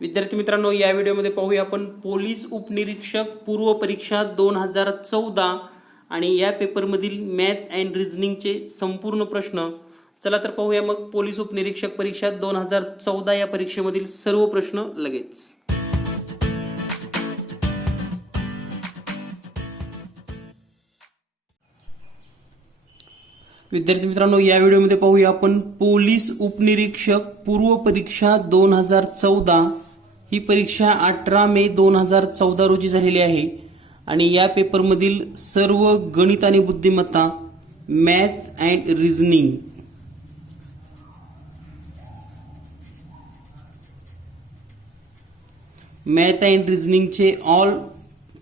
विद्यार्थी मित्रांनो, या व्हिडिओमध्ये पाहूया आपण पोलीस उपनिरीक्षक पूर्व परीक्षा 2014 आणि या पेपरमधील मॅथ अँड रिझनिंगचे संपूर्ण प्रश्न. चला तर पाहूया मग पोलीस उपनिरीक्षक परीक्षा 2014 या परीक्षेमधील सर्व प्रश्न लगेच. विद्यार्थी मित्रांनो, या व्हिडिओमध्ये पाहूया आपण पोलीस उपनिरीक्षक पूर्व परीक्षा 2014. ही परीक्षा 18 मे 2014 रोजी झालेली आहे आणि या पेपरमधील सर्व गणित आणि बुद्धिमत्ता, math and reasoning, math and रिझनिंगचे all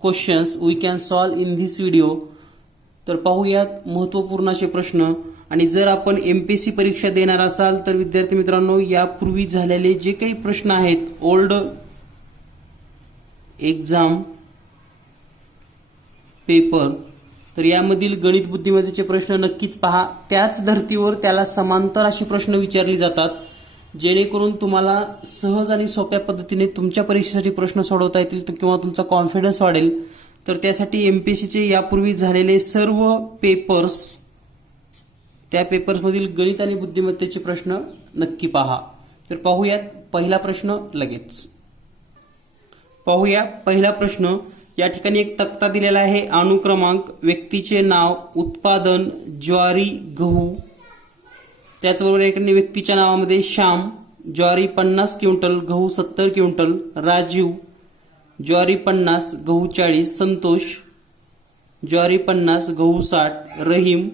questions we can solve in this video. तर पाहूयात महत्त्वपूर्ण असे प्रश्न. आणि जर आपण एमपीएससी परीक्षा देणार असाल तर विद्यार्थी मित्रांनो, यापूर्वी झालेले जे काही प्रश्न आहेत ओल्ड एक्झाम पेपर, तर यामधील गणित बुद्धिमत्तेचे प्रश्न नक्कीच पहा. त्याच धर्तीवर त्याला समांतर असे प्रश्न विचारले जातात, जेणेकरून तुम्हाला सहज आणि सोप्या पद्धतीने तुमच्या परीक्षेसाठी प्रश्न सोडवता येतील किंवा तुमचा कॉन्फिडन्स वाढेल. तर त्यासाठी एमपीएससीचे यापूर्वी झालेले सर्व पेपर्स, त्या पेपर्समधील गणित आणि बुद्धिमत्तेचे प्रश्न नक्की पहा. तर पाहूयात पहिला प्रश्न लगेच. पाहूया पहिला प्रश्न. या ठिकाणी एक तक्ता दिलेला आहे. अनुक्रमांक, व्यक्तीचे नाव, उत्पादन ज्वारी गहू. त्याचबरोबर एखाद्या व्यक्तीच्या नावामध्ये श्याम, ज्वारी 50 क्विंटल गहू 70 क्विंटल. राजीव, ज्वारी 50 गहू 40. संतोष, ज्वारी 50 गहू 60. रहीम,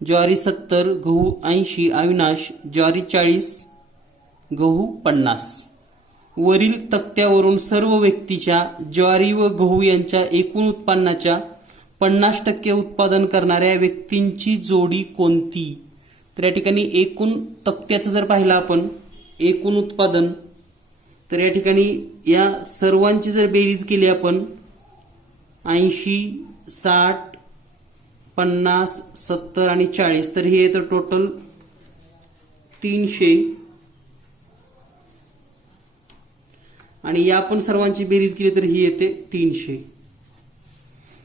ज्वारी 70 गहू 80. अविनाश, ज्वारी 40 गहू 50. वरील तक्त्यावरून सर्व व्यक्तीच्या ज्वारी व गहू यांच्या एकूण उत्पन्नाच्या 50% उत्पादन करणाऱ्या व्यक्तींची जोडी कोणती. तर या ठिकाणी एकूण तक्त्याचं जर पाहिलं आपण, एकूण उत्पादन, तर या ठिकाणी या सर्वांची जर बेरीज केली आपण 80, 60, 50, 70 आणि 40, तर हे येतं टोटल 300. आणि या पण सर्वांची बेरीज केली तर ही येते 300.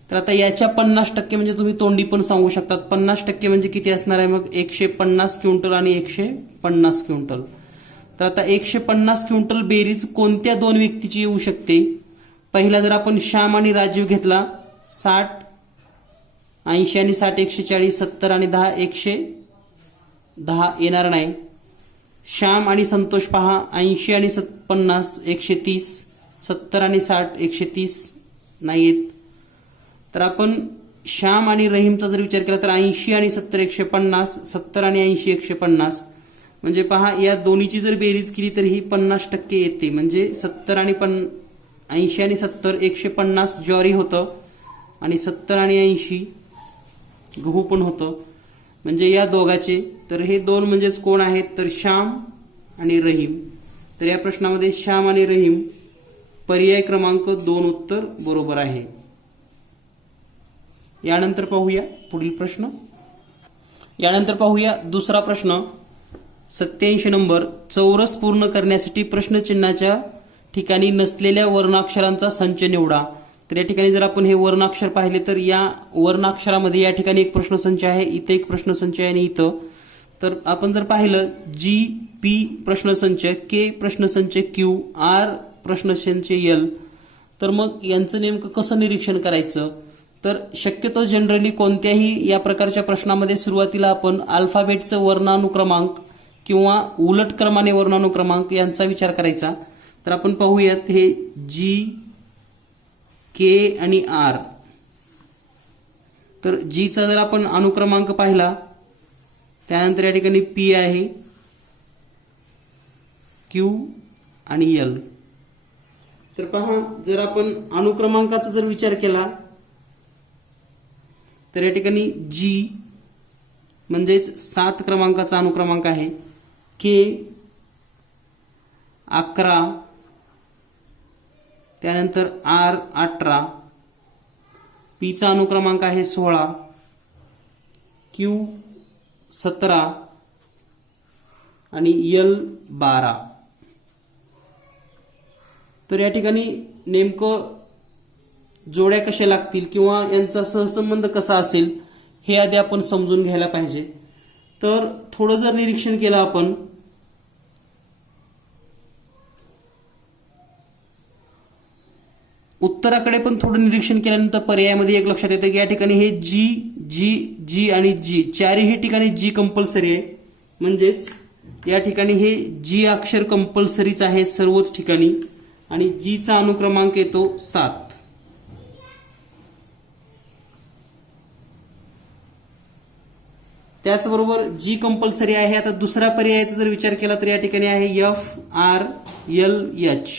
तर आता याच्या 50% म्हणजे तुम्ही तोंडी पण सांगू शकतात. 50% म्हणजे किती असणार आहे मग? 150 क्विंटल आणि 150 क्विंटल. तर आता 150 क्विंटल बेरीज कोणत्या दोन व्यक्तीची येऊ शकते? पहिला जर आपण श्याम आणि राजीव घेतला, 60, 80 आणि 60 140, 70 आणि 10 110 येणार नाही. श्याम आणि संतोष पहा, 80 आणि 50 130, 70 आणि 60 130 नाही येत. तर आपण श्याम आणि रहीमचा जर विचार केला तर 80 आणि 70 150, 70 आणि 80 150. म्हणजे पहा, या दोन्हीची जर बेरीज केली तर ही 50% येते. म्हणजे 70 आणि 80 आणि 70 150 ज्वारी होतं आणि 70 आणि 80 गहू पण होतं. म्हणजे या दोघाचे, तर हे दोन म्हणजेच कोण आहेत तर श्याम आणि रहीम. तर या प्रश्नामध्ये श्याम आणि रहीम, पर्याय क्रमांक 2 उत्तर बरोबर आहे. यानंतर पाहूया पुढील प्रश्न. यानंतर पाहूया दुसरा प्रश्न. 87 नंबर. चौरस पूर्ण करण्यासाठी प्रश्नचिन्हाच्या ठिकाणी नसलेल्या वर्णाक्षरांचा संच निवडा. तर या ठिकाणी जर आपण हे वर्णाक्षर पाहिले तर या वर्णाक्षरामध्ये या ठिकाणी एक प्रश्नसंच आहे, इथं एक प्रश्नसंच आहे आणि इथं. तर आपण जर पाहिलं जी पी प्रश्नसंच, के प्रश्नसंच क्यू, आर प्रश्नसंच एल, तर मग यांचं नेमकं कसं निरीक्षण करायचं? तर शक्यतो जनरली कोणत्याही या प्रकारच्या प्रश्नामध्ये सुरुवातीला आपण अल्फाबेटचं वर्णानुक्रमांक किंवा उलट क्रमाने वर्णानुक्रमांक यांचा विचार करायचा. तर आपण पाहूयात हे जी, के आणि आर. तर जीचा जर आपण अनुक्रमांक पाहिला, त्यानंतर या ठिकाणी पी आहे, क्यू आणि एल. तर पहा, जर आपण अनुक्रमांकाचा जर विचार केला तर या ठिकाणी जी म्हणजेच 7 क्रमांकाचा अनुक्रमांक आहे, के 11, त्यानंतर आर 18, पीचा अनुक्रमांक आहे 16, क्यू 17 आणि एल 12. तर या ठिकाणी नेमकं जोड्या कशा लागतील किंवा यांचा सहसंबंध कसा असेल हे आधी आपण समजून घ्यायला पाहिजे. तर थोडं जर निरीक्षण केलं आपण, उत्तराकडे पण थोडं निरीक्षण केल्यानंतर पर्यायामध्ये एक लक्षात येतं की या ठिकाणी हे जी जी जी आणि जी चारही ठिकाणी जी कंपल्सरी आहे. म्हणजेच या ठिकाणी हे जी अक्षर कंपल्सरीच आहे सर्वच ठिकाणी आणि जी चा अनुक्रमांक येतो 7. त्याचबरोबर जी कंपल्सरी आहे. आता दुसऱ्या पर्यायाचा जर विचार केला तर या ठिकाणी आहे FRLH.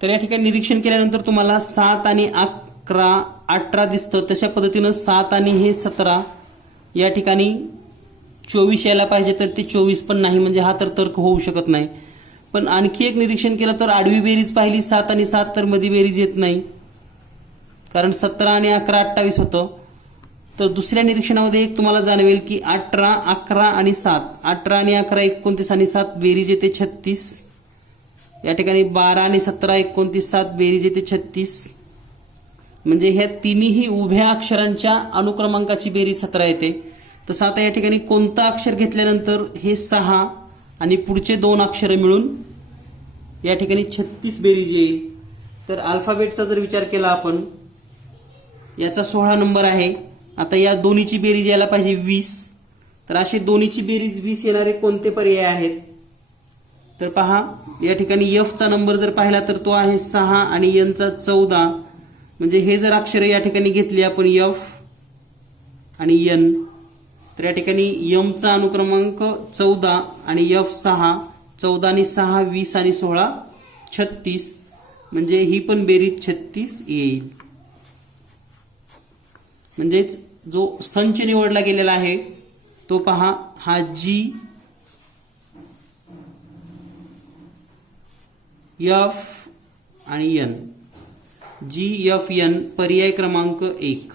तर या ठिकाणी निरीक्षण केल्यानंतर तुम्हाला 7 आणि 11 18 दिसतं. तशा पद्धतीनं 7 आणि हे 17 या ठिकाणी 24 यायला पाहिजे, तर ते 24 पण नाही. म्हणजे हा तर तर्क होऊ शकत नाही. पण आणखी एक निरीक्षण केलं तर आडवी बेरीज पाहिली 7 आणि 7 तर मध्ये बेरीज येत नाही, कारण 17 आणि 11 28 होतं. तर दुसऱ्या निरीक्षणामध्ये एक तुम्हाला जाणवेल की 18 11 आणि 7 18 आणि 11 29 आणि 7 बेरीज येते 36. या ठिकाणी 12 आणि 17 29 7 बेरीज येते 36. म्हणजे ह्या तिन्ही उभ्या अक्षरांच्या अनुक्रमांकाची बेरीज 17 येते. तसं आता या ठिकाणी कोणतं अक्षर घेतल्यानंतर हे 6 आणि पुढचे 2 अक्षर मिळून या ठिकाणी 36 बेरीज येईल. तर अल्फाबेटचा जर विचार केला आपण, याचा 16 नंबर आहे. आता या दोन्हीची बेरीज यायला पाहिजे 20. तर अशी दोन्हीची बेरीज 20 येणारे कोणते पर्याय आहेत? तर पहा, या ठिकाणी F चा नंबर जर पाहिला तर तो आहे 6 आणि N चा 14. म्हणजे हे जर अक्षरे या ठिकाणी घेतली आपण F आणि N, तर या ठिकाणी M चा अनुक्रमांक 14 आणि F 6. 14 आणि 6 20 आणि 16 36. म्हणजे ही पण बेरीज 36 येईल. म्हणजेच जो संच निवडला गेलेला आहे तो पहा, हा G F आणि N, GFN पर्याय क्रमांक 1.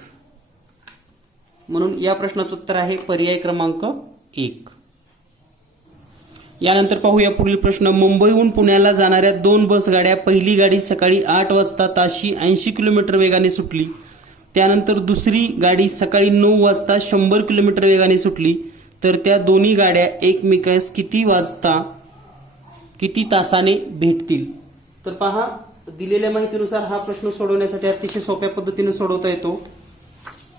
म्हणून या प्रश्नाचं उत्तर आहे पर्याय क्रमांक 1. यानंतर पाहूया पुढील प्रश्न. मुंबईहून पुण्याला जाणाऱ्या 2 बस गाड्या, पहिली गाडी सकाळी 8 वाजता ताशी 80 किलोमीटर वेगाने सुटली. त्यानंतर दुसरी गाडी सकाळी 9 वाजता 100 किलोमीटर वेगाने सुटली. तर त्या दोन्ही गाड्या एकमेकास किती तासाने भेटतील? तर पहा, दिलेल्या माहितीनुसार हा प्रश्न सोडवण्यासाठी अतिशय सोप्या पद्धतीने सोडवता येतो.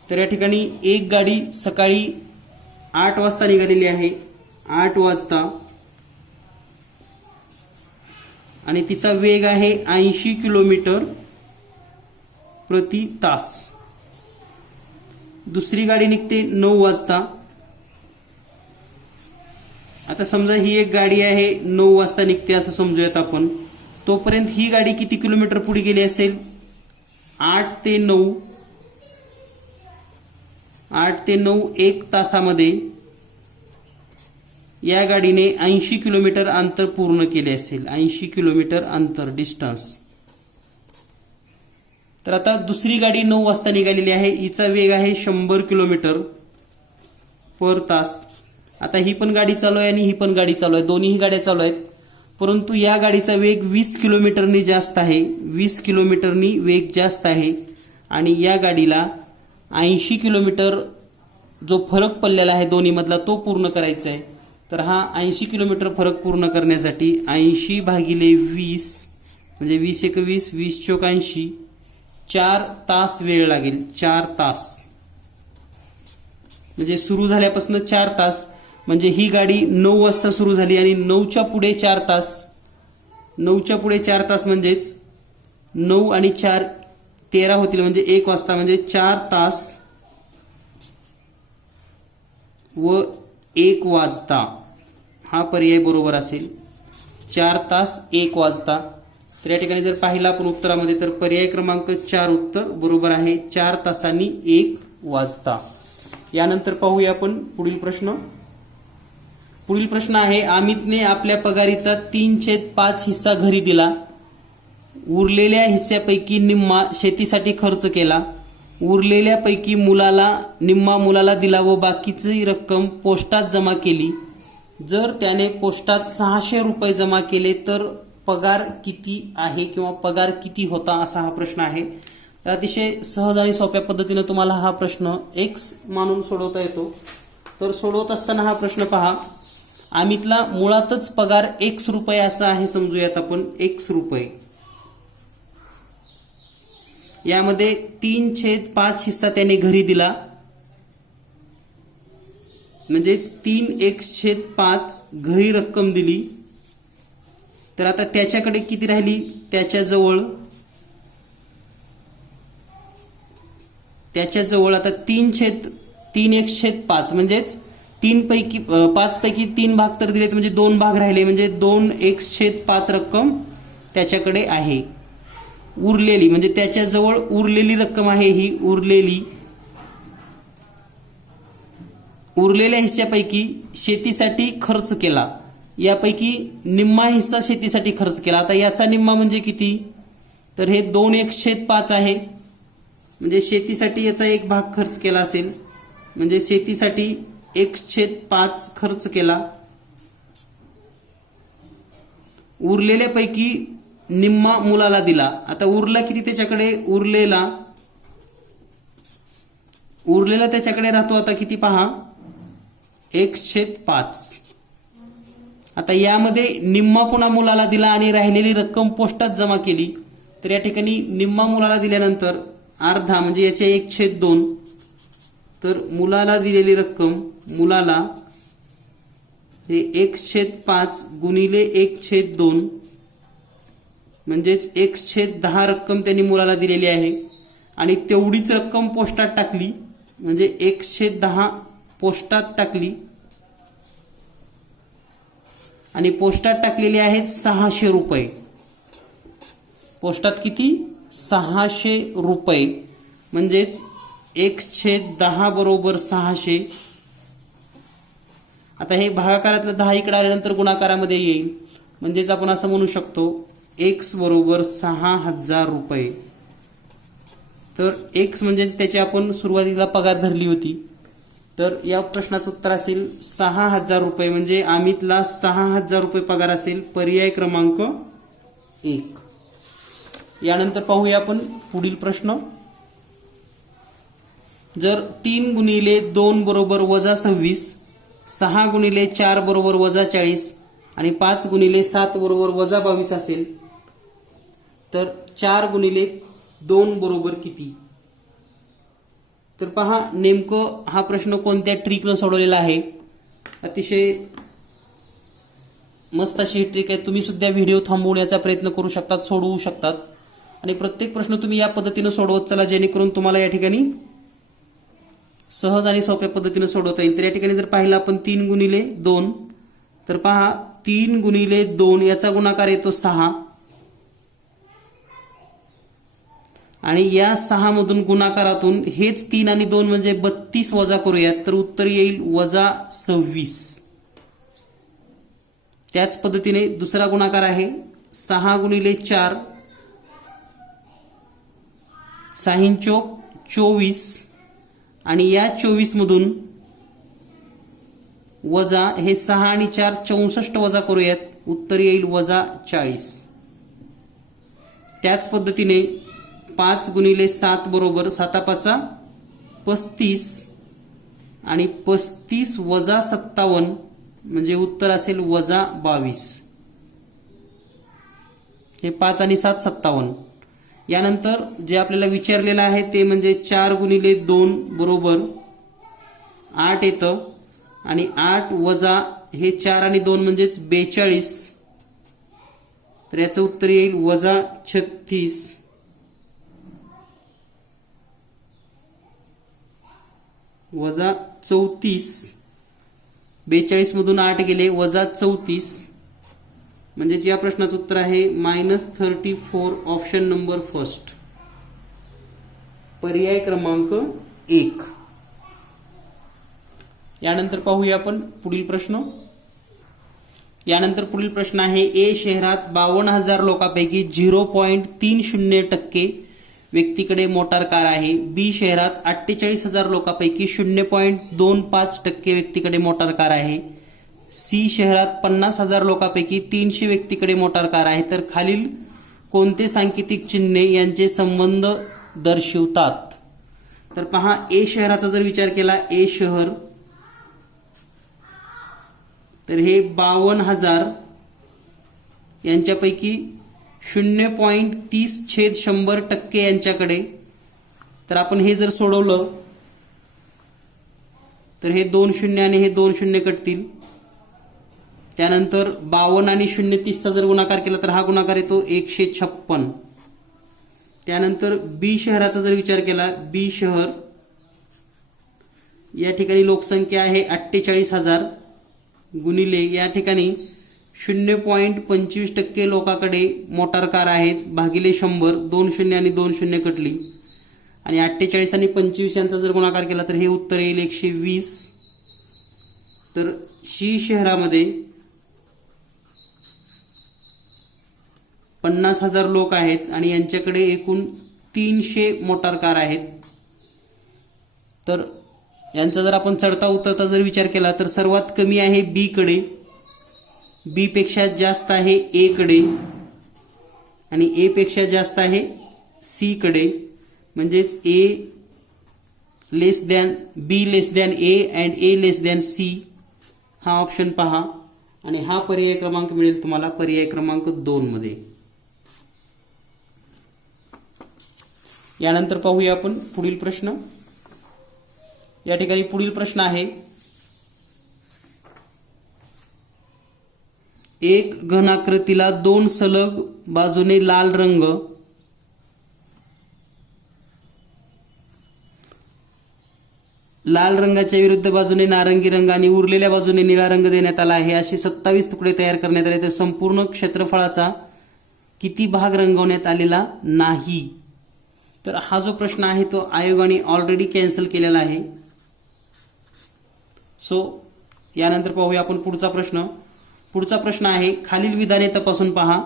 तर या ठिकाणी एक गाडी सकाळी 8 वाजता निघालेली आहे, 8 वाजता, आणि तिचा वेग आहे 80 किलोमीटर प्रति तास. दुसरी गाडी निघते 9 वाजता. आता समजा ही एक गाडी आहे 9 वाजता निघते असं समजूयात आपण. तोपर्यंत ही गाडी किती किलोमीटर पुढे गेली असेल? 8 ते 9 1 तासामध्ये या गाडीने 80 किलोमीटर अंतर पूर्ण केले असेल. 80 किलोमीटर अंतर, डिस्टन्स. तर आता दुसरी गाडी 9 वाजता निघालेली आहे, हिचा वेग आहे 100 किलोमीटर पर तास. आता ही पण गाडी चालू आहे आणि ही पण गाडी चालू आहे, दोन्ही गाड्या चालू आहेत. परंतु या गाडीचा वेग 20 किलोमीटरनी जास्त आहे, 20 किलोमीटरनी वेग जास्त आहे. आणि या गाडीला 80 किलोमीटर जो फरक पडलेला आहे दोन्ही मधला तो पूर्ण करायचा आहे. तर हा 80 किलोमीटर फरक पूर्ण करण्यासाठी 80 भागिले 20 म्हणजे 20 × 20 20 × 80 4 तास वेळ लागेल. 4 तास म्हणजे सुरू झाल्यापासून 4 तास. म्हणजे ही गाडी 9 वाजता सुरू झाली आणि 9च्या पुढे 4 तास, 9च्या पुढे 4 तास म्हणजेच 9 आणि 4 13 होतील, म्हणजे 1 वाजता, म्हणजे 4 तास व 1 वाजता हा पर्याय बरोबर असेल. 4 तास 1 वाजता. तर या ठिकाणी जर पाहिलं आपण उत्तरामध्ये तर पर्याय क्रमांक 4 उत्तर बरोबर आहे, 4 तासांनी 1 वाजता. यानंतर पाहूया आपण पुढील प्रश्न. पुढील प्रश्न आहे, अमितने आपल्या पगारीचा 3/5 हिस्सा घरी दिला, उरलेल्या हिस्स्यापैकी निम्मा शेतीसाठी खर्च केला. उरलेल्यापैकी निम्मा मुलाला दिला व बाकीची रक्कम पोस्टात जमा केली. जर त्याने पोस्टात 600 रुपये जमा केले तर पगार किती आहे किंवा पगार किती होता, असा हा प्रश्न आहे. तर अतिशय सहज आणि सोप्या पद्धतीने तुम्हाला हा प्रश्न एक्स मानून सोडवता येतो. तर सोडवत असताना हा प्रश्न पहा, अमितला मुळातच पगार एक्स रुपये असा आहे, समजूयात आपण एक्स रुपये. यामध्ये 3/5 हिस्सा त्याने घरी दिला, म्हणजेच 3/1/5 घरी रक्कम दिली. तर आता त्याच्याकडे किती राहिली, त्याच्याजवळ आता 3/1/5 म्हणजेच 5 पैकी 3 भाग तर दिलेत, म्हणजे 2 भाग राहिले, म्हणजे 2/1/5 रक्कम त्याच्याकडे आहे. उरलेली म्हणजे त्याच्याजवळ उरलेली रक्कम आहे, ही उरलेल्या हिस्स्यापैकी शेतीसाठी खर्च केला, यापैकी निम्मा हिस्सा शेतीसाठी खर्च केला. आता याचा निम्मा म्हणजे किती, तर हे 2/1/5 आहे, म्हणजे शेतीसाठी याचा एक भाग खर्च केला असेल, म्हणजे शेतीसाठी 1/5 खर्च केला. उरलेल्यापैकी निम्मा मुलाला दिला. आता उरला किती त्याच्याकडे, उरलेला त्याच्याकडे राहतो आता किती पहा, 1/5. आता यामध्ये निम्मा पुन्हा मुलाला दिला आणि राहिलेली रक्कम पोस्टात जमा केली. तर या ठिकाणी निम्मा मुलाला दिल्यानंतर अर्धा म्हणजे याचे 1/2. तर मुलाला दिलेली रक्कम, मुलाला हे 1/5 गुणिले 1/2 म्हणजेच 1/10 रक्कम त्यांनी मुलाला दिलेली आहे. आणि तेवढीच रक्कम पोस्टात टाकली, म्हणजे 1/10 पोस्टात टाकली. आणि पोस्टात टाकलेले आहेत 600 रुपये. पोस्टात किती, 600 रुपये, म्हणजेच 1/10 बरोबर 600. आता हे भागाकारातलं 10 इकडे आल्यानंतर गुणाकारामध्ये येईल, म्हणजेच आपण असं म्हणू शकतो एक्स बरोबर 6000 रुपये. तर एक्स म्हणजेच त्याची आपण सुरुवातीला पगार धरली होती. तर या प्रश्नाचं उत्तर असेल 6000 रुपये, म्हणजे अमितला 6000 रुपये पगार असेल, पर्याय क्रमांक 1. यानंतर पाहूया आपण पुढील प्रश्न. जर 3 गुणिले 2 बरोबर -26, 6 गुणिले 4 बरोबर -40 आणि 5 गुणिले 7 बरोबर -22 असेल, तर 4 गुणिले 2 बरोबर किती. तर पहा नेमकं हा प्रश्न कोणत्या ट्रिकनं सोडवलेला आहे. अतिशय मस्त अशी ही ट्रिक आहे. तुम्ही सुद्धा व्हिडिओ थांबवण्याचा प्रयत्न करू शकतात, सोडवू शकतात. आणि प्रत्येक प्रश्न तुम्ही या पद्धतीनं सोडवत चला, जेणेकरून तुम्हाला या ठिकाणी सहज आणि सोप्या पद्धतीनं सोडवता येईल. तर या ठिकाणी जर पाहिलं आपण 3 गुणिले 2, तर पहा 3 गुणिले 2 याचा गुणाकार येतो 6 आणि या 6 मधून गुणाकारातून हेच 3 आणि 2 म्हणजे 32 वजा करूयात, तर उत्तर येईल -26. त्याच पद्धतीने दुसरा गुणाकार आहे 6 गुणिले 4, 6 चोक 24 आणि या 24 मधून वजा हे 6 आणि 4 64 वजा करूयात, उत्तर येईल -40. त्याच पद्धतीने 5 गुणिले 7 बरोबर 7×5 35 आणि 35 वजा 57 म्हणजे उत्तर असेल -22. हे 5 आणि 7 57. यानंतर जे आपल्याला विचारलेलं आहे ते म्हणजे 4 गुणिले 2 बरोबर 8 येतं आणि 8 वजा हे 4 आणि 2 म्हणजेच 42, तर याचं उत्तर येईल -36. -34. 42 मधून 8 गेले -34, म्हणजेच या प्रश्नाचं उत्तर आहे -34. ऑप्शन नंबर फर्स्ट, पर्याय क्रमांक 1. यानंतर पाहूया आपण पुढील प्रश्न. यानंतर पुढील प्रश्न आहे, ए शहरात 52,000 लोकांपैकी 0.30% व्यक्तीकडे मोटार कार आहे. बी शहरात 48,000 लोकांपैकी 0.25% व्यक्तीकडे मोटार कार आहे. सी शहरात 50,000 लोकांपैकी 300 व्यक्तीकडे मोटार कार आहे. तर खालील कोणते सांकेतिक चिन्हे यांचे संबंध दर्शवतात? तर पहा, ए शहराचा जर विचार केला, ए शहर, तर हे 52,000 यांच्यापैकी 0.30/100% यांच्याकडे. तर आपण हे जर सोडवलं तर हे 2 शून्य आणि हे 2 शून्य कटतील. त्यानंतर 52 आणि 0.30चा जर गुणाकार केला तर हा गुणाकार येतो 156. त्यानंतर बी शहराचा जर विचार केला, बी शहर या ठिकाणी लोकसंख्या आहे 48,000 गुणिले या ठिकाणी 0.25% लोकांकडे मोटार कार आहेत भागिले 100. 2 शून्य आणि 2 शून्य कटली आणि 48 आणि 25 यांचा जर गुणाकार केला तर हे उत्तर येईल 120. तर सी शहरामध्ये 50,000 लोक आहेत आणि यांच्याकडे एकूण 300 मोटार कार आहेत. तर यांचा जर आपण चढता उतरता जर विचार केला तर सर्वात कमी आहे बी कडे, बी पेक्षा जास्त आहे ए कडे आणि ए पेक्षा जास्त आहे सी कडे. म्हणजेच A less than B less than A and A less than C हा ऑप्शन पहा आणि हा पर्याय क्रमांक मिळेल तुम्हाला पर्याय क्रमांक 2 मध्ये. यानंतर पाहूया आपण पुढील प्रश्न. या ठिकाणी पुढील प्रश्न आहे, एक घनाकृतीला 2 सलग बाजूने लाल रंग लाल रंगाच्या विरुद्ध बाजूने नारंगी रंग आणि उरलेल्या बाजूने निळा रंग देण्यात आला आहे. असे 27 तुकडे तयार करण्यात आले. तर संपूर्ण क्षेत्रफळाचा किती भाग रंगवण्यात आलेला नाही? तर हा जो प्रश्न आहे तो आयोगाने ऑलरेडी कॅन्सल केलेला आहे. सो यानंतर पाहूया आपण पुढचा प्रश्न. पुढचा प्रश्न आहे, खालील विधाने तपासून पहा.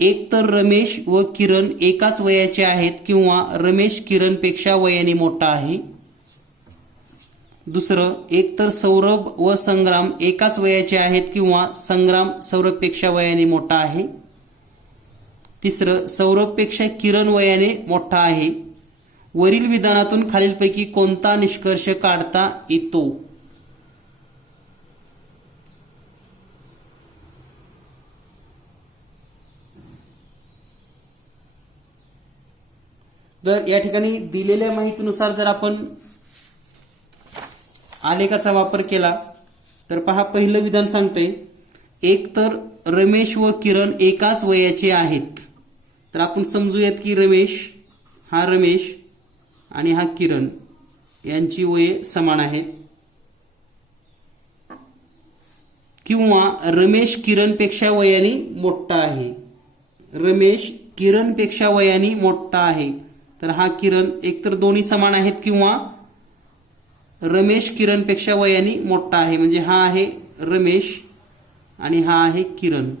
एक तर रमेश व किरण एकाच वयाचे आहेत किंवा रमेश किरणपेक्षा वयाने मोठा आहे. दुसरं, एक तर सौरभ व संग्राम एकाच वयाचे आहेत किंवा संग्राम सौरभपेक्षा वयाने मोठा आहे. तिसरं, सौरभपेक्षा किरण वयाने मोठा आहे. वरील विधानातून खालीलपैकी कोणता निष्कर्ष काढता येतो? तर या ठिकाणी दिलेल्या माहितीनुसार जर आपण आलेखाचा वापर केला तर पहा, पहिलं विधान सांगते, एक तर रमेश व किरण एकाच वयाचे आहेत. तर आपण समजूयात की रमेश आणि हा किरण यांची वये समान आहेत किंवा रमेश किरणपेक्षा वयाने मोठा आहे. रमेश किरणपेक्षा वयाने मोठा आहे. तर हा किरण एकतर दोन्ही समान आहेत किंवा रमेश किरणपेक्षा वयाने मोठा आहे. म्हणजे हा आहे रमेश आणि हा आहे किरण.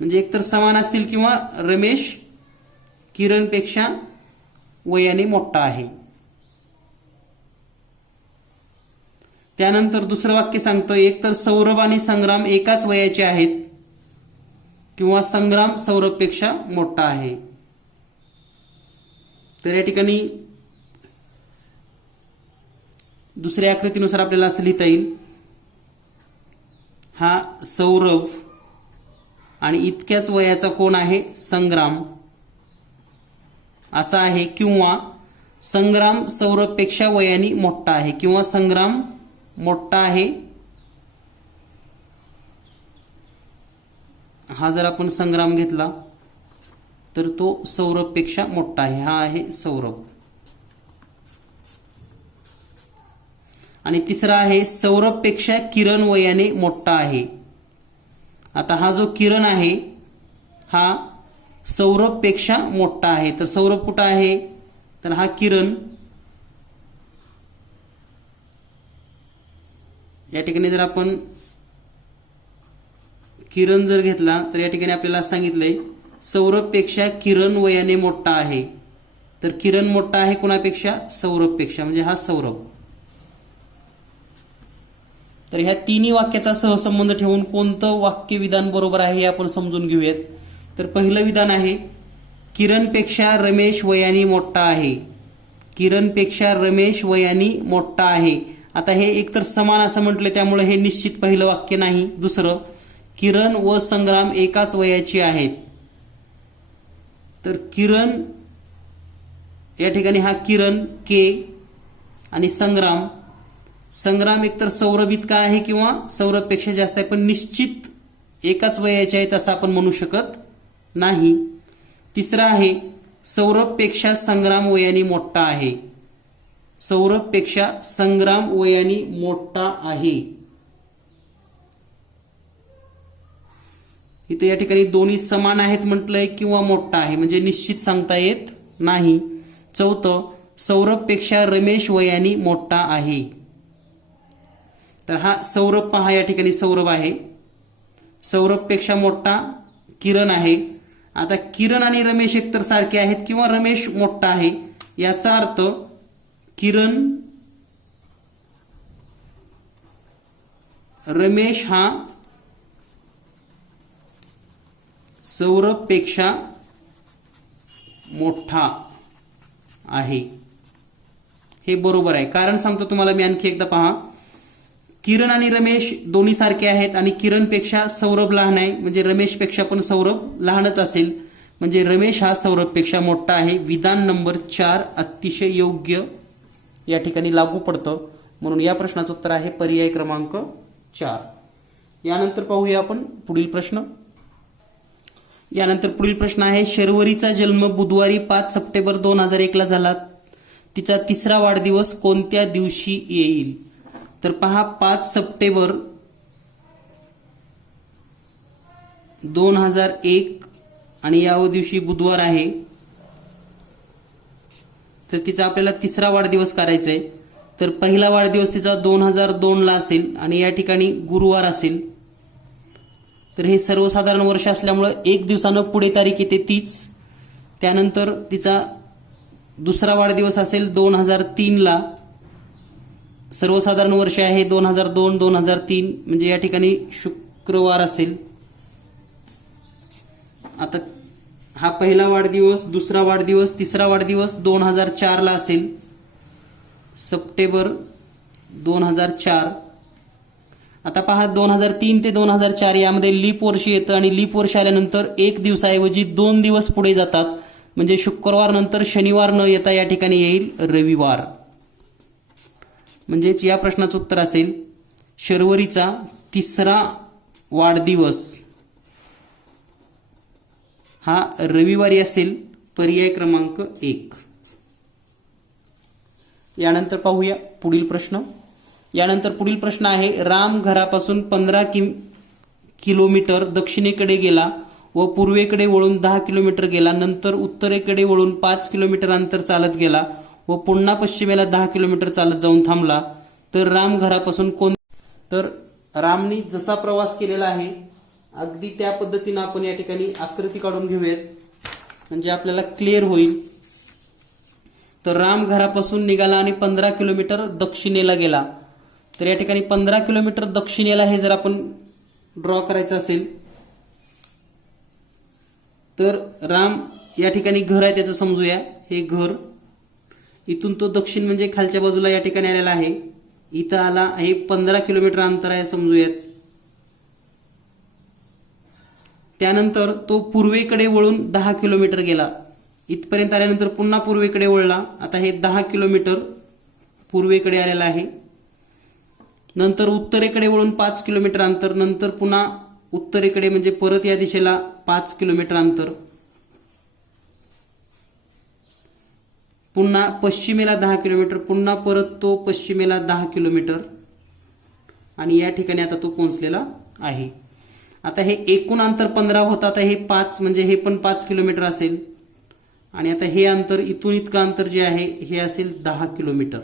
म्हणजे एकतर समान असतील किंवा रमेश किरणपेक्षा वयाने मोठा आहे. त्यानंतर दुसरं वाक्य सांगतं, एकतर सौरभ आणि संग्राम एकाच वयाचे आहेत किंवा संग्राम सौरभपेक्षा मोठा आहे. तर या ठिकाणी दुसऱ्या आकृतीनुसार आपल्याला असं लिहिता येईल, हा सौरभ आणि इतक्याच वयाचा कोण आहे संग्राम असा आहे किंवा संग्राम सौरभपेक्षा वयाने मोठा आहे किंवा संग्राम मोठा आहे. हा जर आपण संग्राम घेतला तर तो सौरभपेक्षा मोठा आहे. हा आहे सौरभ. आणि तिसरा आहे सौरभपेक्षा किरण वयाने मोठा आहे. आता हा जो किरण आहे हा सौरभपेक्षा मोठा आहे. तर सौरभ कुठं आहे? तर हा किरण. या ठिकाणी जर आपण किरण जर घेतला तर या ठिकाणी आपल्याला सांगितलंय सौरभपेक्षा किरण वयाने मोठा आहे. तर किरण मोठा आहे कुणापेक्षा? सौरभपेक्षा, म्हणजे हा सौरभ. तर ह्या तिन्ही वाक्याचा सहसंबंध ठेवून कोणतं वाक्य विधान बरोबर आहे हे आपण समजून घेऊयात. तर पहिलं विधान आहे किरणपेक्षा रमेश वयाने मोठा आहे. किरणपेक्षा रमेश वयाने मोठा आहे. आता हे एकतर समान असं म्हटलं त्यामुळे हे निश्चित पहिलं वाक्य नाही. दुसरं, किरण व संग्राम एकाच वयाची आहेत. तर किरण या ठिकाणी हा किरण के आणि संग्राम, संग्राम एकतर सौरभ इतका आहे किंवा सौरभपेक्षा जास्त आहे, पण निश्चित एकाच वयाचे आहेत असं आपण म्हणू शकत नाही. तिसरा आहे सौरभपेक्षा संग्राम वयाने मोठा आहे. सौरभपेक्षा संग्राम वयाने मोठा आहे. इथे या ठिकाणी दोन्ही समान आहेत म्हटलंय किंवा मोठा आहे, म्हणजे निश्चित सांगता येत नाही. चौथं, सौरभपेक्षा रमेश वयाने मोठा आहे. तर हा सौरभ पहा, या ठिकाणी सौरभ आहे. सौरभपेक्षा मोठा किरण आहे. आता किरण आणि रमेश एकतर सारखे आहेत किंवा रमेश मोठा आहे. याचा अर्थ किरण रमेश हा सौरभपेक्षा मोठा आहे. हे बरोबर आहे. कारण सांगतो तुम्हाला मी आणखी एकदा पहा. किरण आणि रमेश दोन्ही सारखे आहेत आणि किरणपेक्षा सौरभ लहान आहे, म्हणजे रमेशपेक्षा पण सौरभ लहानच असेल, म्हणजे रमेश हा सौरभपेक्षा मोठा आहे. विधान नंबर 4 अतिशय योग्य या ठिकाणी लागू पडतं. म्हणून या प्रश्नाचं उत्तर आहे पर्याय क्रमांक 4. यानंतर पाहूया आपण पुढील प्रश्न. यानंतर पुढील प्रश्न आहे शर्वरीचा जन्म बुधवारी 5 सप्टेंबर 2001 ला झाला. तिचा तिसरा वाढदिवस कोणत्या दिवशी येईल? तर पहा, 5 सप्टेंबर 2001 आणि या दिवशी बुधवार आहे. तर तिचा आपल्याला तिसरा वाढदिवस करायचा आहे. तर पहिला वाढदिवस तिचा 2002 ला असेल आणि या ठिकाणी गुरुवार असेल. तर हे सर्वसाधारण वर्ष असल्यामुळं एक दिवसानं पुढे तारीख येते तीच. त्यानंतर तिचा दुसरा वाढदिवस असेल 2003 ला. सर्वसाधारण वर्ष आहे 2002-2003, म्हणजे या ठिकाणी शुक्रवार असेल. आता हा पहिला वाढदिवस, दुसरा वाढदिवस, तिसरा वाढदिवस 2004 ला असेल, सप्टेंबर 2004. आता पहा, 2003 ते 2004 यामध्ये लीप वर्ष येतं आणि लीप वर्ष आल्यानंतर एक दिवसाऐवजी 2 दिवस पुढे जातात, म्हणजे शुक्रवार नंतर शनिवार न येता या ठिकाणी येईल रविवार. म्हणजेच या प्रश्नाचं उत्तर असेल शर्वरीचा तिसरा वाढदिवस हा रविवारी असेल, पर्याय क्रमांक 1. यानंतर पाहूया पुढील प्रश्न. यानंतर पुढील प्रश्न आहे राम घरापासून 15 किलोमीटर दक्षिणेकडे गेला व पूर्वेकडे वळून 10 किलोमीटर गेला. नंतर उत्तरेकडे वळून 5 किलोमीटर अंतर चालत गेला व पुन्हा पश्चिमेला 10 किलोमीटर चालत जाऊन थांबला. तर राम घरापासून तर रामनी जसा प्रवास केलेला आहे अगदी त्या पद्धतीने आपण या ठिकाणी आकृती काढून घेऊयात, म्हणजे आपल्याला क्लिअर होईल. तर राम घरापासून निघाला आणि 15 किलोमीटर दक्षिणेला गेला. तर या ठिकाणी 15 किलोमीटर दक्षिणेला हे जर आपण ड्रॉ करायचं असेल तर राम या ठिकाणी घर आहे त्याचं समजूया. हे घर, इथून तो दक्षिण म्हणजे खालच्या बाजूला या ठिकाणी आलेला आहे. इथं आला, हे 15 किलोमीटर अंतर आहे समजूयात. त्यानंतर तो पूर्वेकडे वळून 10 किलोमीटर गेला. इथपर्यंत आल्यानंतर पुन्हा पूर्वेकडे वळला. आता हे 10 किलोमीटर पूर्वेकडे आलेला आहे. नंतर उत्तरेकडे वळून 5 किलोमीटर अंतर. नंतर पुन्हा उत्तरेकडे म्हणजे परत या दिशेला 5 किलोमीटर अंतर. पुन्हा पश्चिमेला 10 किलोमीटर. पुन्हा परत तो पश्चिमेला 10 किलोमीटर आणि या ठिकाणी आता तो पोहोचलेला आहे. आता हे एकूण अंतर 15 होतं. आता हे 5 म्हणजे हे पण 5 किलोमीटर असेल आणि आता हे अंतर इथून इतकं अंतर जे आहे हे असेल 10 किलोमीटर.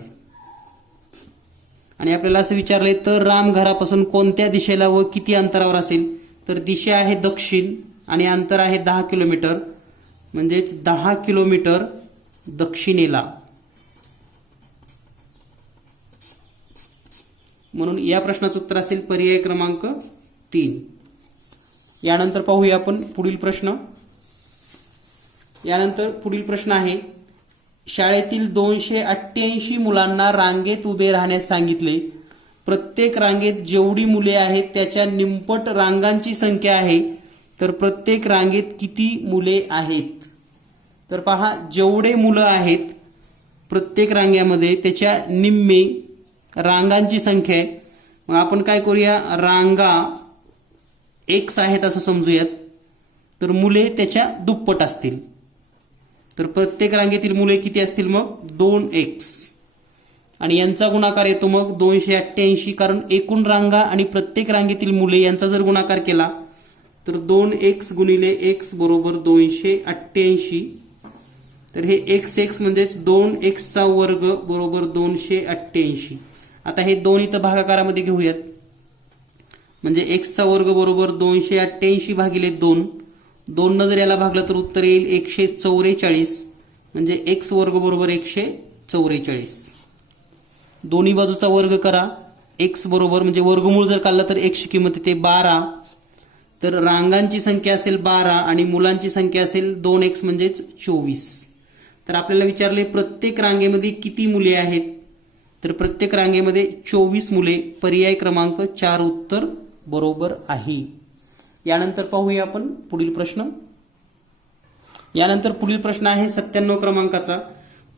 आणि आपल्याला असं विचारलंय तर राम घरापासून कोणत्या दिशेला व किती अंतरावर असेल? तर दिशा आहे दक्षिण आणि अंतर आहे 10 किलोमीटर. म्हणजेच 10 किलोमीटर दक्षिणेला. म्हणून या प्रश्नाचं उत्तर असेल पर्याय क्रमांक 3. यानंतर पाहूया आपण पुढील प्रश्न. यानंतर पुढील प्रश्न आहे, शाळेतील 288 मुलांना रांगेत उभे राहण्यास सांगितले. प्रत्येक रांगेत जेवढी मुले आहेत त्याच्या निमपट रांगांची संख्या आहे, तर प्रत्येक रांगेत किती मुले आहेत? तर पहा, जेवढे मुलं आहेत प्रत्येक रांगेमध्ये त्याच्या निम्मे रांगांची संख्या आहे. मग आपण काय करूया, रांगा x आहेत असं समजूयात, तर मुले त्याच्या दुप्पट असतील. तर प्रत्येक रांगेतील मुले किती असतील मग 2x, आणि यांचा गुणाकार येतो मग 288, कारण एकूण रांगा आणि प्रत्येक रांगेतील मुले यांचा जर गुणाकार केला तर 2x गुणिले x बरोबर 288. तर हे x म्हणजेच 2x चा वर्ग बरोबर 288. आता हे दोन इथं भागाकारामध्ये घेऊयात, म्हणजे x चा वर्ग बरोबर 288 भागिले 2. 2 न जर याला भागलं तर उत्तर येईल 144, म्हणजे x वर्ग बरोबर 144. दोन्ही बाजूचा वर्ग करा. x बरोबर म्हणजे वर्गमूळ जर काढलं तर x ची किंमत येते 12. तर रांगांची संख्या असेल 12 आणि मुलांची संख्या असेल 2x म्हणजेच 24. तर आपल्याला विचारले प्रत्येक रांगेमध्ये किती मुले आहेत, तर प्रत्येक रांगेमध्ये 24 मुले. पर्याय क्रमांक 4 उत्तर बरोबर आहे. यानंतर पाहूया आपण पुढील प्रश्न. यानंतर पुढील प्रश्न आहे 97 क्रमांकाचा.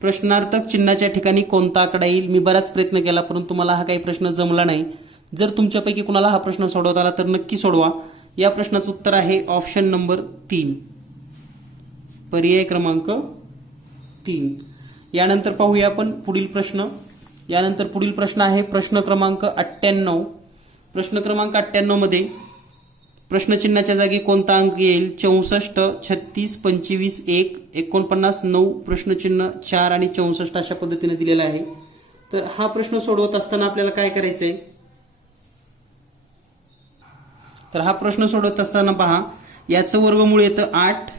प्रश्नार्थक चिन्हाच्या ठिकाणी कोणता आकडा येईल? मी बराच प्रयत्न केला परंतु मला हा काही प्रश्न जमला नाही. जर तुमच्यापैकी कुणाला हा प्रश्न सोडवता आला तर नक्की सोडवा. या प्रश्नाचं उत्तर आहे ऑप्शन नंबर 3, पर्याय क्रमांक 3. यानंतर पाहूया आपण पुढील प्रश्न. यानंतर पुढील प्रश्न आहे प्रश्न क्रमांक 98. प्रश्न क्रमांक 98 मध्ये प्रश्नचिन्हाच्या जागी कोणता अंक येईल? 64, 36, 25, 1, 49, 9, प्रश्नचिन्ह 4 आणि 64 अशा पद्धतीने दिलेला आहे. तर हा प्रश्न सोडवत असताना आपल्याला काय करायचंय? तर हा प्रश्न सोडवत असताना पहा, याचं वर्गमूळ येतं 8,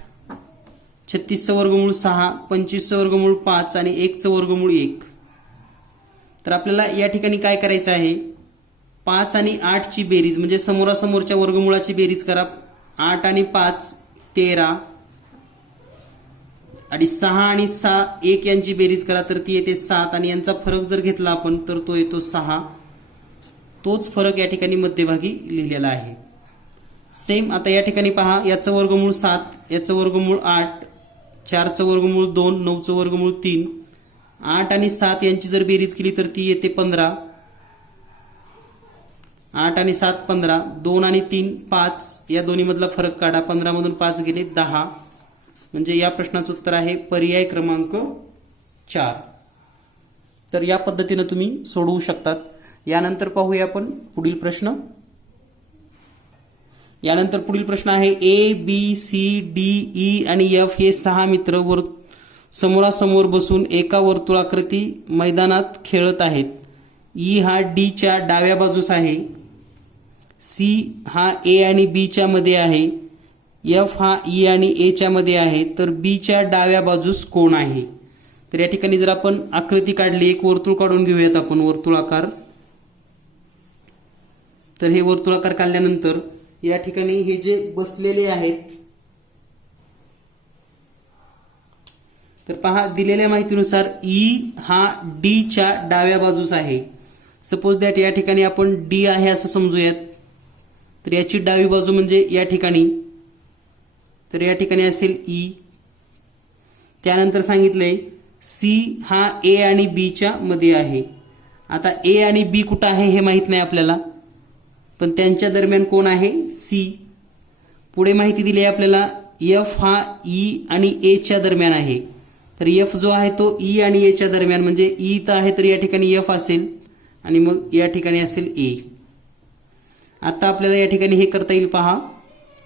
36चं वर्गमूळ 6, 25चं वर्गमूळ 5 आणि 1चं वर्गमूळ 1. तर आपल्याला या ठिकाणी काय करायचं आहे? 5 आणि 8 ची बेरीज म्हणजे समोरासमोरच्या वर्गमूळाची बेरीज करा. 8 आणि 5 13, आणि 6 आणि 1 यांची बेरीज करा तर ती येते 7, आणि यांचा फरक जर घेतला आपण तर तो येतो 6. तोच फरक या ठिकाणी मध्यभागी लिहिलेला आहे. सेम आता या ठिकाणी पहा, याचं वर्गमूळ 7, याचं वर्गमूळ 8, 4चं वर्गमूळ 2, 9चं वर्गमूळ 3, 8 आणि 7 यांची जर बेरीज केली तर ती येते 15. 8 आणि 7 15, 2 आणि 3 5, या दोन्ही मधला फरक काढा. 15 मधून 5 गेले 10. म्हणजे या प्रश्नाचं उत्तर आहे पर्याय क्रमांक 4. तर या पद्धतीने तुम्ही सोडवू शकतात. यानंतर पाहूया आपण पुढील प्रश्न. यानंतर पुढील प्रश्न आहे A, B, C, D, E आणि F हे 6 मित्र समोरासमोर बसून एका वर्तुळाकृती मैदानात खेळत आहेत. E हा D च्या डाव्या बाजूस आहे, C हा A आणि B च्या मध्ये आहे, F हा E आणि A च्या मध्ये आहे. तर B च्या डाव्या बाजूस कोण आहे? तर या ठिकाणी जर आपण आकृती काढली, एक वर्तुळ काढून घेऊयात आपण वर्तुळाकार. तर हे वर्तुळाकार काढल्यानंतर या ठिकाणी हे जे बसलेले आहेत, तर पहा दिलेल्या माहितीनुसार E हा D च्या डाव्या बाजूस आहे. सपोज दॅट या ठिकाणी आपण D आहे असं समजूयात. तर याची डावी बाजू म्हणजे या ठिकाणी, तर या ठिकाणी असेल E. त्यानंतर सांगितलंय C हा A आणि B च्या मध्ये आहे. आता A आणि B कुठं आहे हे माहित नाही आपल्याला, पण त्यांच्या दरम्यान कोण आहे? C. पुढे माहिती दिली आहे आपल्याला F हा E आणि A च्या दरम्यान आहे. तर F जो आहे तो E आणि A च्या दरम्यान, म्हणजे E इथं आहे तर या ठिकाणी F असेल आणि मग या ठिकाणी असेल A. आता आपल्याला या ठिकाणी हे करता येईल पहा,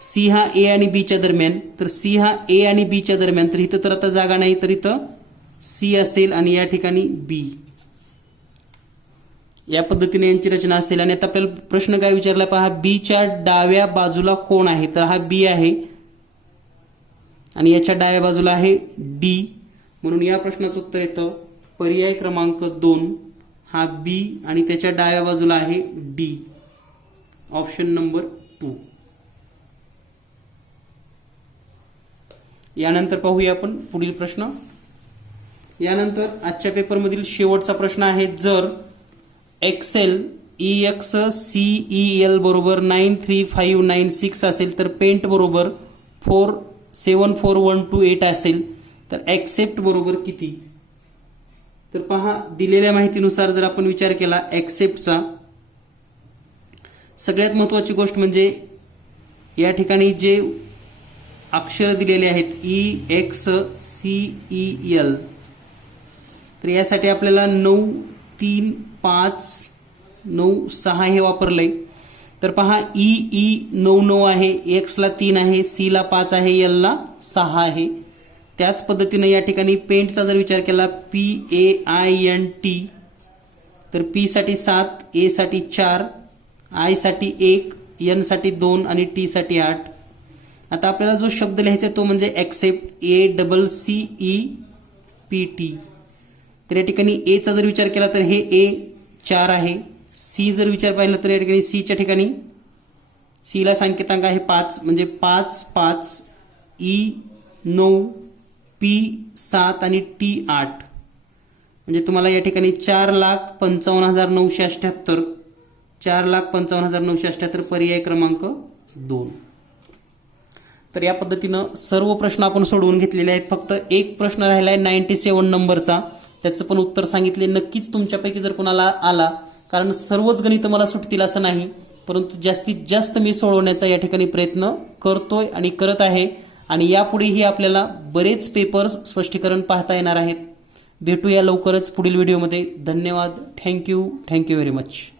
C हा A आणि B च्या दरम्यान, तर C हा A आणि B च्या दरम्यान, तर इथं तर आता जागा नाही तर इथं C असेल आणि या ठिकाणी B. या पद्धतीने यांची रचना असेल. आणि आता आपल्याला प्रश्न काय विचारला पहा, B च्या डाव्या बाजूला कोण आहे? तर हा B आहे आणि याच्या डाव्या बाजूला आहे D. म्हणून या प्रश्नाचं उत्तर येतं पर्याय क्रमांक 2 हा बी आणि त्याच्या डाव्या बाजूला आहे डी, ऑप्शन नंबर 2. यानंतर पाहूया आपण पुढील प्रश्न. यानंतर आजच्या पेपरमधील शेवटचा प्रश्न आहे, जर एक्सेल EXCEL बरोबर 93596 असेल तर पेंट बरोबर 474128 असेल तर एक्सेप्ट बरोबर किती? तर पहा, दिलेल्या माहितीनुसार जर आपण विचार केला एक्सेप्टचा, सगळ्यात महत्त्वाची गोष्ट म्हणजे या ठिकाणी जे अक्षर दिलेले आहेत EXCEL, तर यासाठी आपल्याला 935996 हे वापरलंय. तर पहा EE99 आहे, X ला 3 आहे, C ला 5 आहे, L ला 6 आहे. त्याच पद्धतीने या ठिकाणी पेंटचा जर विचार केला PAINT, तर P साठी 7, A साठी 4, I साठी 1, N साठी 2 आणि T साठी 8. आता आपल्याला जो शब्द लिहायचा तो म्हणजे एक्सेप्ट, ACCEPT. तर या ठिकाणी ए चा जर विचार केला तर हे ए 4 आहे. सी जर विचार पाहिला तर या ठिकाणी सी च्या ठिकाणी सी ला संकेतांक आहे 5, म्हणजे 5 5, ई 9, पी 7 आणि टी 8. म्हणजे तुम्हाला या ठिकाणी 4,55,978, 4,55,978 पर्याय क्रमांक 2. तर या पद्धतीनं सर्व प्रश्न आपण सोडवून घेतलेले आहेत. फक्त एक प्रश्न राहिला आहे 97 नंबरचा, त्याचं पण उत्तर सांगितले. नक्कीच तुमच्यापैकी जर कोणाला आला, कारण सर्वच गणित मला सुटतील असं नाही, परंतु जास्तीत जास्त मी सोडवण्याचा या ठिकाणी प्रयत्न करतोय आणि करत आहे. आणि यापुढेही आपल्याला बरेच पेपर्स स्पष्टीकरण पाहता येणार आहेत. भेटूया लवकरच पुढील व्हिडिओमध्ये. धन्यवाद. Thank you very much.